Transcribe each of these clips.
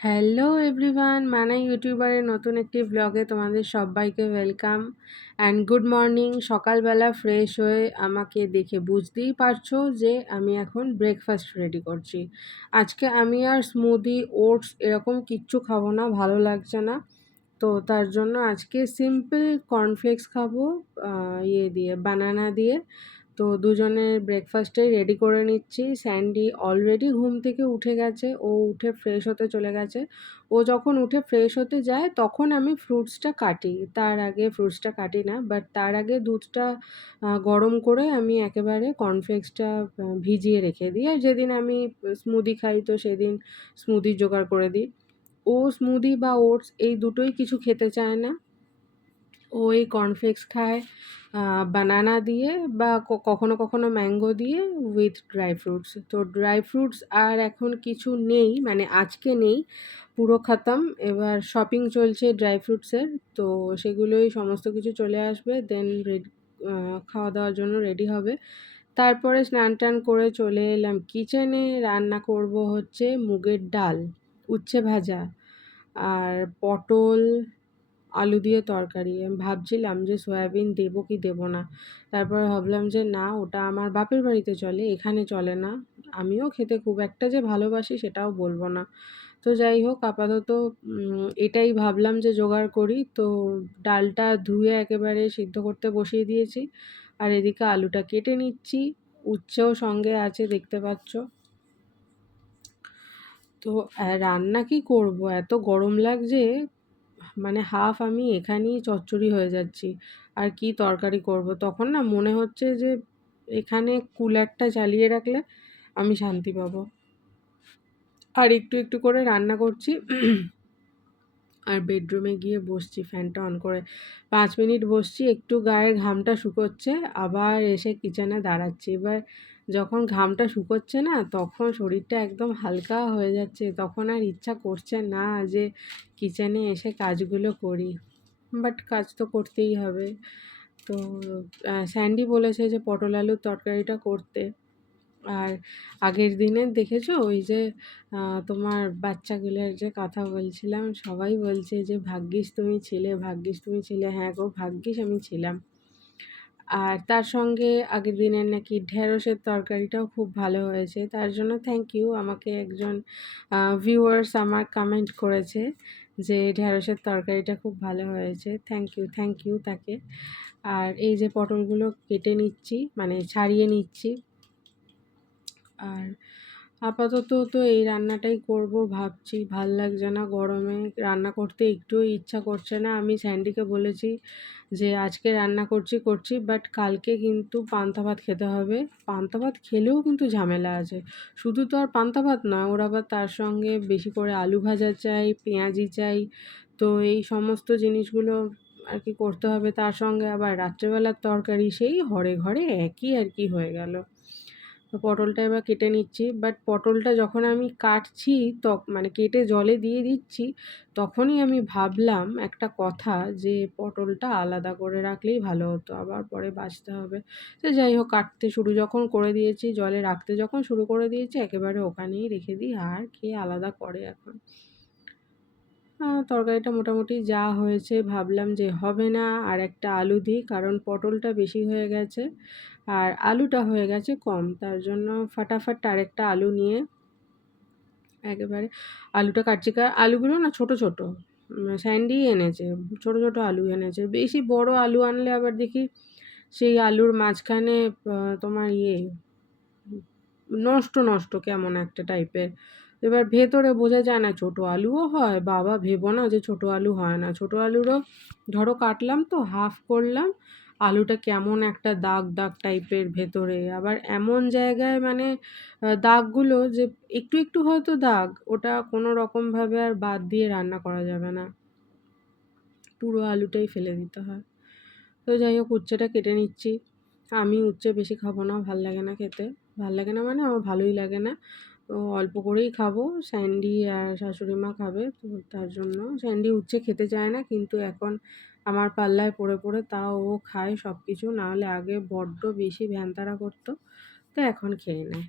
Hello everyone, মানা ইউটিউবারের নতুন একটি ব্লগে তোমাদের সবাইকে ওয়েলকাম অ্যান্ড গুড মর্নিং। সকালবেলা ফ্রেশ হয়ে আমাকে দেখে বুঝতেই পারছো যে আমি এখন ব্রেকফাস্ট রেডি করছি। আজকে আমি আর স্মুদি ওটস এরকম কিচ্ছু খাবো না, ভালো লাগছে না। তো তার জন্য আজকে সিম্পল কর্নফ্লেক্স খাবো, ইয়ে দিয়ে, বানানা দিয়ে। তো দুজনের ব্রেকফাস্টটাই রেডি করে নিচ্ছি। স্যান্ডি অলরেডি ঘুম থেকে উঠে গেছে, ও উঠে ফ্রেশ হতে চলে গেছে। ও যখন উঠে ফ্রেশ হতে যায় তখন আমি ফ্রুটসটা কাটি, তার আগে ফ্রুটসটা কাটি না। বাট তার আগে দুধটা গরম করে আমি একেবারে কর্নফ্লেক্সটা ভিজিয়ে রেখে দিই। আর যেদিন আমি স্মুদি খাই তো সেদিন স্মুদি জোগাড় করে দিই। ও স্মুদি বা ওটস এই দুটোই কিছু খেতে চায় না। ও এই কর্নফ্লেক্স খায় বানানা দিয়ে বা কখনো কখনো ম্যাঙ্গো দিয়ে উইথ ড্রাই ফ্রুটস। তো ড্রাই ফ্রুটস আর এখন কিছু নেই, মানে আজকে নেই, পুরো খতম। এবার শপিং চলছে ড্রাই ফ্রুটসের, তো সেগুলোই সমস্ত কিছু চলে আসবে, দেন রেডি খাওয়া দাওয়ার জন্য রেডি হবে। তারপরে স্নান টান করে চলে এলাম কিচেনে। রান্না করব হচ্ছে মুগের ডাল, উচ্ছে ভাজা আর পটল আলু দিয়ে তরকারি। আমি ভাবছিলাম যে সয়াবিন দেবো কি দেবো না। তারপরে ভাবলাম যে না, ওটা আমার বাপের বাড়িতে চলে, এখানে চলে না। আমিও খেতে খুব একটা যে ভালোবাসি সেটাও বলবো না। তো যাই হোক, আপাতত এটাই ভাবলাম যে জোগাড় করি। তো ডালটা ধুয়ে একেবারে সিদ্ধ করতে বসিয়ে দিয়েছি। আর এদিকে আলুটা কেটে নিচ্ছি, উচ্ছেও সঙ্গে আছে দেখতে পাচ্ছ। তো রান্না কি করব, এত গরম লাগছে, মানে হাফ আমি এখানেই চচ্চড়ি হয়ে যাচ্ছি। আর কি তরকারি করব, তখন না মনে হচ্ছে যে এখানে কুলারটা চালিয়ে রাখলে আমি শান্তি পাবো। আর একটু একটু করে রান্না করছি আর বেডরুমে গিয়ে বসছি ফ্যানটা অন করে। 5 মিনিট বসছি, একটু গায়ের ঘামটা শুকোচ্ছে, আবার এসে কিচেনে দাঁড়াচ্ছি। এবার যখন ঘামটা শুকোচ্ছে না তখন শরীরটা একদম হালকা হয়ে যাচ্ছে, তখন আর ইচ্ছা করছে না যে কিচেনে এসে কাজগুলো করি। বাট কাজ তো করতেই হবে। তো স্যান্ডি বলেছে যে পটল আলুর তরকারিটা করতে। আর আগের দিনের দেখেছো ওই যে তোমার বাচ্চাগুলোর যে কথা বলছিলাম, সবাই বলছে যে ভাগ্যিস তুমি ছিলে, ভাগ্যিস তুমি ছিলে। হ্যাঁ গো, ভাগ্যিস আমি ছিলাম। আর তার সঙ্গে আগের দিনের নাকি ঢেঁড়সের তরকারিটাও খুব ভালো হয়েছে, তার জন্য থ্যাংক ইউ। আমাকে একজন ভিউয়ার্স আমার কমেন্ট করেছে যে ঢেঁড়সের তরকারিটা খুব ভালো হয়েছে, থ্যাংক ইউ তাকে। আর এই যে পটলগুলো কেটে নিচ্ছি, মানে ছাড়িয়ে নিচ্ছি। আর আপাতত তো এই রান্নাটাই করব ভাবছি, ভাল লাগছে না গরমে, রান্না করতে একটুও ইচ্ছা করছে না। আমি স্যান্ডিকে বলেছি যে আজকে রান্না করছি বাট কালকে কিন্তু পান্তা ভাত খেতে হবে। পান্তা ভাত খেলেও কিন্তু ঝামেলা আছে, শুধু তো আর পান্তা ভাত নয়, ওর আবার তার সঙ্গে বেশি করে আলু ভাজা চাই, পেঁয়াজি চাই। তো এই সমস্ত জিনিসগুলো আর কি করতে হবে, তার সঙ্গে আবার রাত্রেবেলার তরকারি, সেই ঘরে ঘরে একই আর কি হয়ে গেল। তো পটলটা এবার কেটে নিচ্ছি, বাট পটলটা যখন আমি কাটছি মানে কেটে জলে দিয়ে দিচ্ছি, তখনই আমি ভাবলাম একটা কথা, যে পটলটা আলাদা করে রাখলেই ভালো হতো, আবার পরে বাছতে হবে। তো যাই হোক, কাটতে শুরু যখন করে দিয়েছি, জলে রাখতে যখন শুরু করে দিয়েছি, একেবারে ওখানেই রেখে দিই, আর কে আলাদা করে এখন। তরকারিটা মোটামুটি যা হয়েছে, ভাবলাম যে হবে না আর একটা আলু দিই, কারণ পটলটা বেশি হয়ে গেছে আর আলুটা হয়ে গেছে কম, তার জন্য ফাটাফাট আরেকটা আলু নিয়ে একেবারে আলুটা কাটছি। আলুগুলো না ছোট ছোট, স্যান্ডি এনেছে, ছোট ছোট আলু এনেছে। বেশি বড় আলু আনলে আবার দেখি সেই আলুর মাঝখানে তোমার নষ্ট নষ্ট কেমন একটা টাইপের। এবার ভেতরে বোঝা যায় না, ছোট আলুও হয়, বাবা ভেবো না যে ছোট আলু হয় না। ছোট আলুরও ধরো কাটলাম তো হাফ করলাম, আলুটা কেমন একটা দাগ দাগ টাইপের ভেতরে, আবার এমন জায়গায় মানে দাগগুলো যে একটু একটু হয়তো দাগ, ওটা কোনো রকমভাবে আর বাদ দিয়ে রান্না করা যাবে না, পুরো আলুটাই ফেলে দিতে হয়। তো যাই হোক, উচ্ছেটা কেটে নিচ্ছি। আমি উচ্ছে বেশি খাবো না, ভাল লাগে না খেতে। ভাল লাগে না মানে আমার ভালোই লাগে না। তো অল্প করেই খাবো, স্যান্ডি আর শাশুড়ি মা খাবে, তো তার জন্য। স্যান্ডি উচ্ছে খেতে চায় না, কিন্তু এখন আমার পাল্লায় পড়ে পড়ে তাও ও খায় সব কিছু, নাহলে আগে বড্ড বেশি ভ্যানতাড়া করতো, তো এখন খেয়ে নেয়।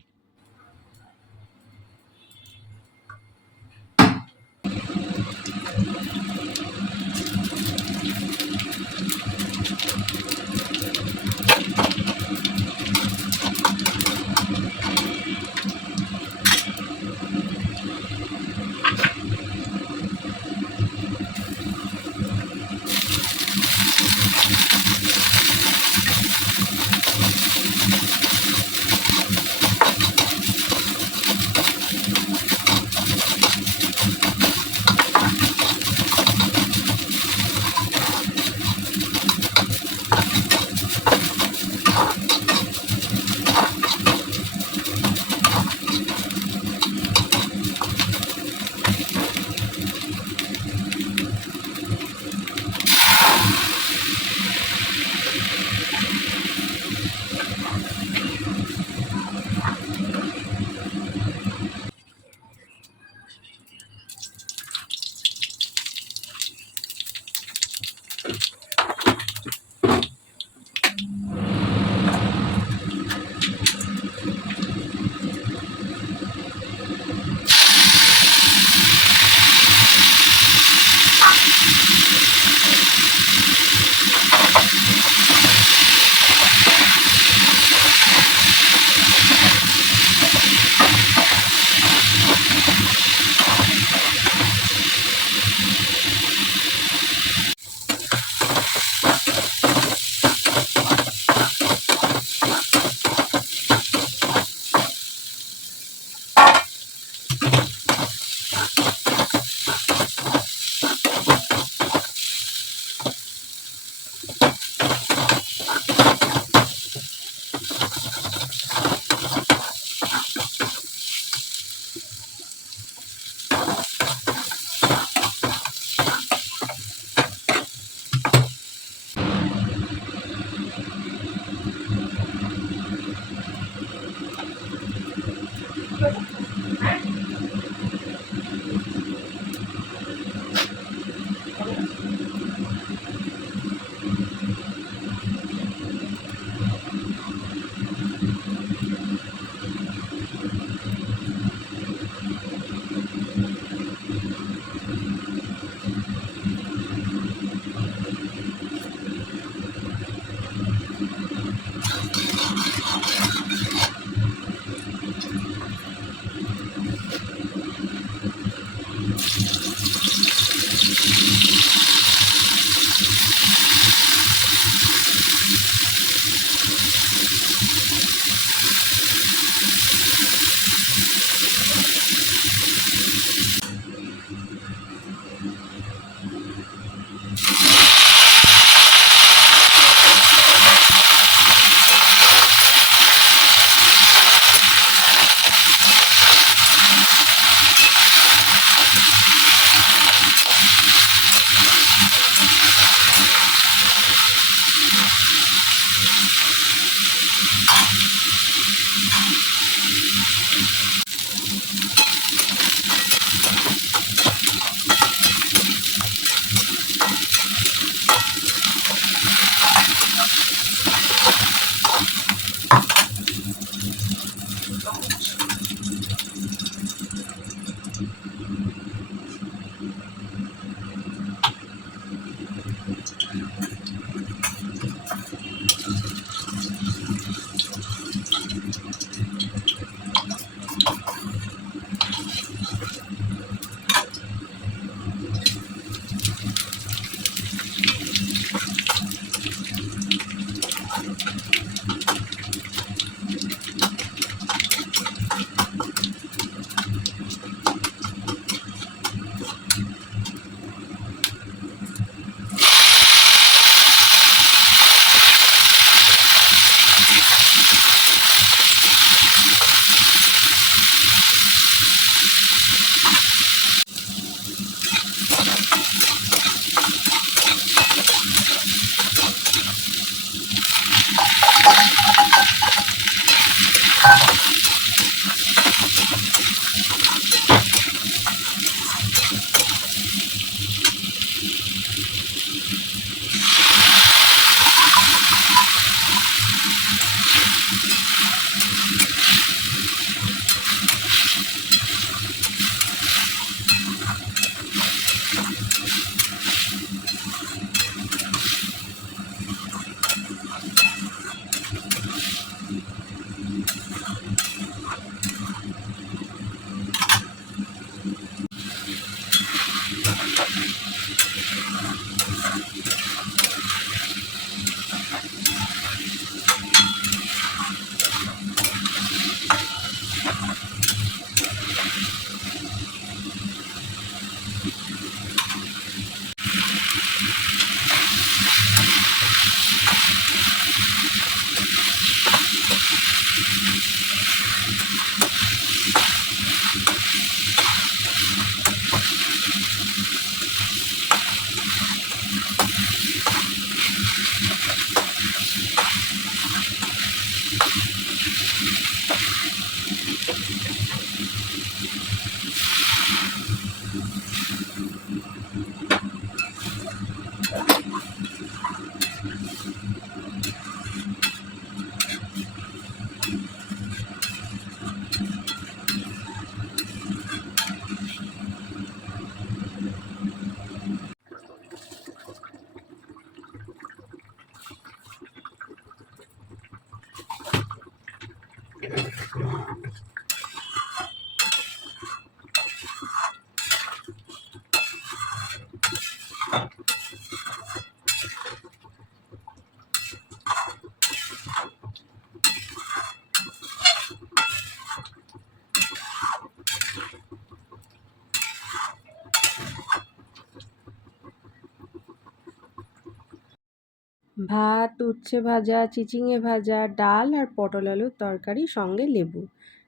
ভাত, উচ্ছে ভাজা, চিচিঙে ভাজা, ডাল আর পটল আলুর তরকারি সঙ্গে লেবু।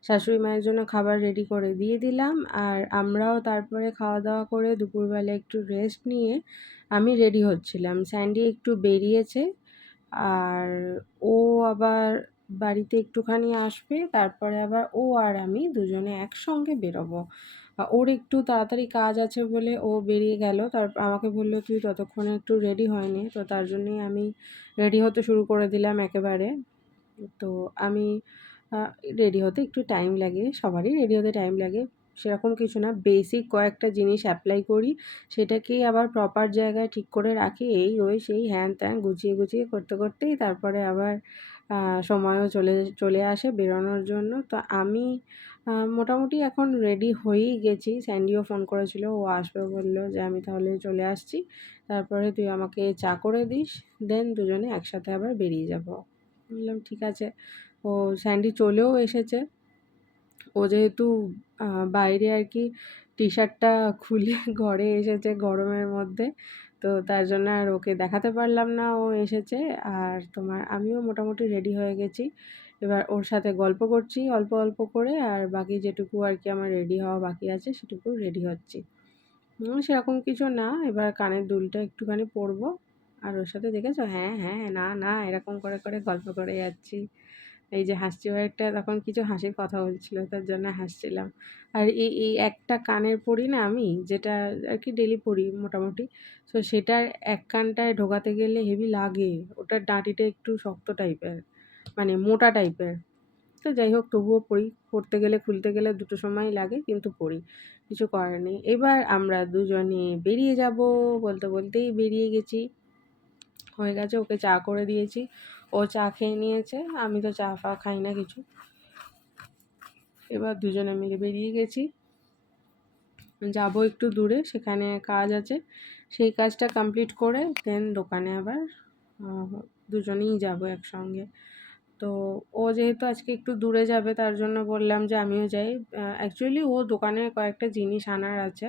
শাশুড়ি মায়ের জন্য খাবার রেডি করে দিয়ে দিলাম। আর আমরাও তারপরে খাওয়া দাওয়া করে দুপুরবেলা একটু রেস্ট নিয়ে আমি রেডি হচ্ছিলাম। স্যান্ডি একটু বেরিয়েছে, আর ও আবার বাড়িতে একটুখানি আসবে, তারপরে আবার ও আর আমি দুজনে একসঙ্গে বেরোবো। ওর একটু তাড়াতাড়ি কাজ আছে বলে ও বেরিয়ে গেল। আমাকে বলল, তুই ততক্ষণে একটু রেডি হয়ে নে। তো তার জন্যই আমি রেডি হতে শুরু করে দিলাম একেবারে। তো আমি রেডি হতে একটু টাইম লাগে, সবারই রেডি হতে টাইম লাগে, সেরকম কিছু না। বেসিক কয়েকটা জিনিস অ্যাপ্লাই করি, সেটাকেই আবার প্রপার জায়গায় ঠিক করে রাখি, এই ওই সেই হ্যান ত্যান গুছিয়ে গুছিয়ে করতে করতেই তারপরে আবার সময়ও চলে চলে আসে বেরোনোর জন্য। তো আমি মোটামুটি এখন রেডি হয়েই গেছি। স্যান্ডিও ফোন করেছিল, ও আসবে বলল যে, "আমি তাহলে চলে আসছি। তারপরে তুই আমাকে চা করে দিস। দেন দুজনে একসাথে আবার বেরিয়ে যাব।" বললাম, "ঠিক আছে।" ও স্যান্ডি চলেও এসেছে। ও যেহেতু আ বাইরে আর কি টি-শার্টটা খুলে ঘরে এসেছে গরমের মধ্যে। তো তার জন্য আর ওকে দেখাতে পারলাম না ও এসেছে। আর আমিও মোটামুটি রেডি হয়ে গেছি। এবার ওর সাথে গল্প করছি অল্প, অল্প করে, আর বাকি যেটুকু আর কি আমার রেডি হওয়া বাকি আছে সেটুকু রেডি হচ্ছি। সেরকম কিছু না। এবার কানের দুলটা একটুখানি পরবো। আর ওর সাথে দেখেছো? হ্যাঁ, হ্যাঁ, না, না এরকম করে, করে গল্প করে যাচ্ছি। এই যে হাসছি, ও একটা তখন কিছু হাসির কথা বলছিল, তার জন্য হাসছিলাম। আর এই একটা কানের পরি না আমি, যেটা আর কি ডেইলি পরি মোটামুটি। তো সেটার এক কানটায় ঢোকাতে গেলে হেভি লাগে। ওটার ডাঁটিটা একটু শক্ত টাইপের, মানে মোটা টাইপের। তো যাই হোক তবুও পড়ি। পড়তে গেলে খুলতে গেলে দুটো সময়ই লাগে, কিন্তু পড়ি। কিছু করার নেই। এবার আমরা দুজনে বেরিয়ে যাবো বলতে, বলতেই বেরিয়ে গেছি। হয়ে গেছে, ওকে চা করে দিয়েছি। ও চা খেয়ে নিয়েছে। আমি তো চা-ফা খাই না কিছু। এবার দুজনে মিলে বেরিয়ে গেছি। যাবো একটু দূরে, সেখানে কাজ আছে। সেই কাজটা কমপ্লিট করে দেন দোকানে আবার আ দুজনেই যাবো একসঙ্গে। তো ও যেহেতু আজকে একটু দূরে যাবে তার জন্য বললাম যে আমিও যাই। অ্যাকচুয়ালি ও দোকানে কয়েকটা জিনিস আনার আছে।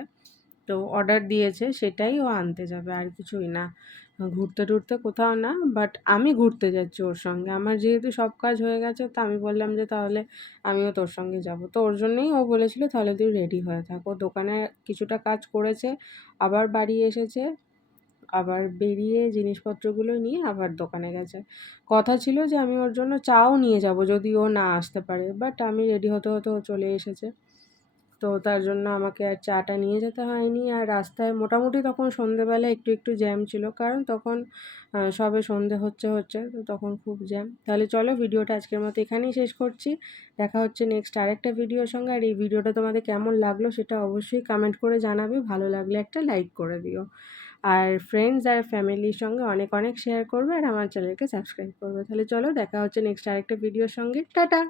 তো অর্ডার দিয়েছে, সেটাই ও আনতে যাবে, আর কিছুই না। ঘুরতে-টুরতে কোথাও না, বাট আমি ঘুরতে যাচ্ছি ওর সঙ্গে। আমার যেহেতু সব কাজ হয়ে গেছে, তো আমি বললাম যে তাহলে আমিও তোর সঙ্গে যাবো। তো ওর জন্যই ও বলেছিল তাহলে তুই রেডি হয়ে থাক। ও দোকানে কিছুটা কাজ করেছে, আবার বাড়ি এসেছে, আবার বেরিয়ে জিনিসপত্রগুলো নিয়ে আবার দোকানে গেছে। কথা ছিল যে আমি ওর জন্য চাও নিয়ে যাবো যদি ও না আসতে পারে। বাট আমি রেডি হতে, হতে ও চলে এসেছে। তো তার জন্য আমাকে আর চাটা নিয়ে যেতে হয়নি। আর রাস্তায় মোটামুটি তখন সন্ধ্যেবেলা একটু, একটু জ্যাম ছিল। কারণ তখন সবে সন্ধে হচ্ছে, তো তখন খুব জ্যাম। তাহলে চলো ভিডিওটা আজকের মতো এখানেই শেষ করছি। দেখা হচ্ছে নেক্সট আরেকটা ভিডিওর সঙ্গে। আর এই ভিডিওটা তোমাদের কেমন লাগলো সেটা অবশ্যই কমেন্ট করে জানাবে। ভালো লাগলে একটা লাইক করে দিও। আর ফ্রেন্ডস আর ফ্যামিলির সঙ্গে অনেক, অনেক শেয়ার করবে, আর আমার চ্যানেলকে সাবস্ক্রাইব করবে। তাহলে চলো দেখা হচ্ছে নেক্সট আরেকটা ভিডিওর সঙ্গে। টাটা!